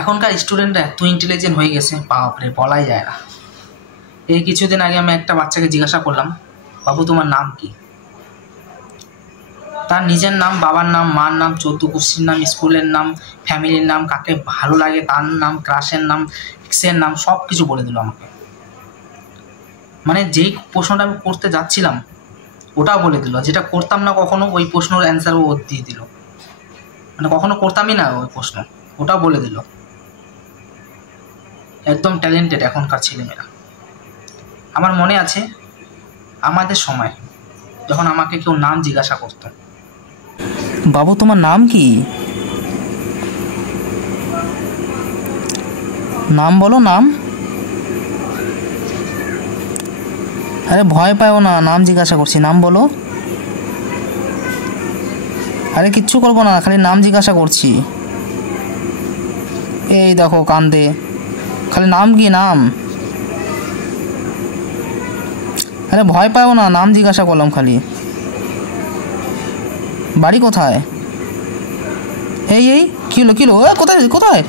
এখনকার স্টুডেন্টরা এত ইন্টেলিজেন্ট হয়ে গেছে, বাপরে বলাই যায় না। এই কিছুদিন আগে আমি একটা বাচ্চাকে জিজ্ঞাসা করলাম, বাবু তোমার নাম কি? তার নিজের নাম, বাবার নাম, মার নাম, 14 গোষ্ঠীর নাম, স্কুলের নাম, ফ্যামিলির নাম, কাকে ভালো লাগে তার নাম, ক্রাশের নাম, এক্সের নাম, সব কিছু বলে দিল আমাকে। মানে যেই প্রশ্নটা আমি করতে যাচ্ছিলাম ওটাও বলে দিল, যেটা করতাম না কখনো ওই প্রশ্নের অ্যান্সারও ও দিয়ে দিল। মানে কখনো করতামই না ওই প্রশ্ন, ওটাও বলে দিল। একদম ট্যালেন্টেড এখনকার ছেলেমেয়েরা। আমার মনে আছে আমাদের সময় যখন আমাকে কেউ নাম জিজ্ঞাসা করত, বাবু তোমার নাম কি? নাম বলো, নাম। আরে ভয় পাও না, নাম জিজ্ঞাসা করছি, নাম বলো। আরে কিচ্ছু করবো না, খালি নাম জিজ্ঞাসা করছি। এই দেখো কান্দে, খালি নাম কি, নাম। আরে ভয় পাও না, নাম জিজ্ঞাসা করলাম খালি। বাড়ি কোথায়? এই কিলো কিলো কোথায় কোথায়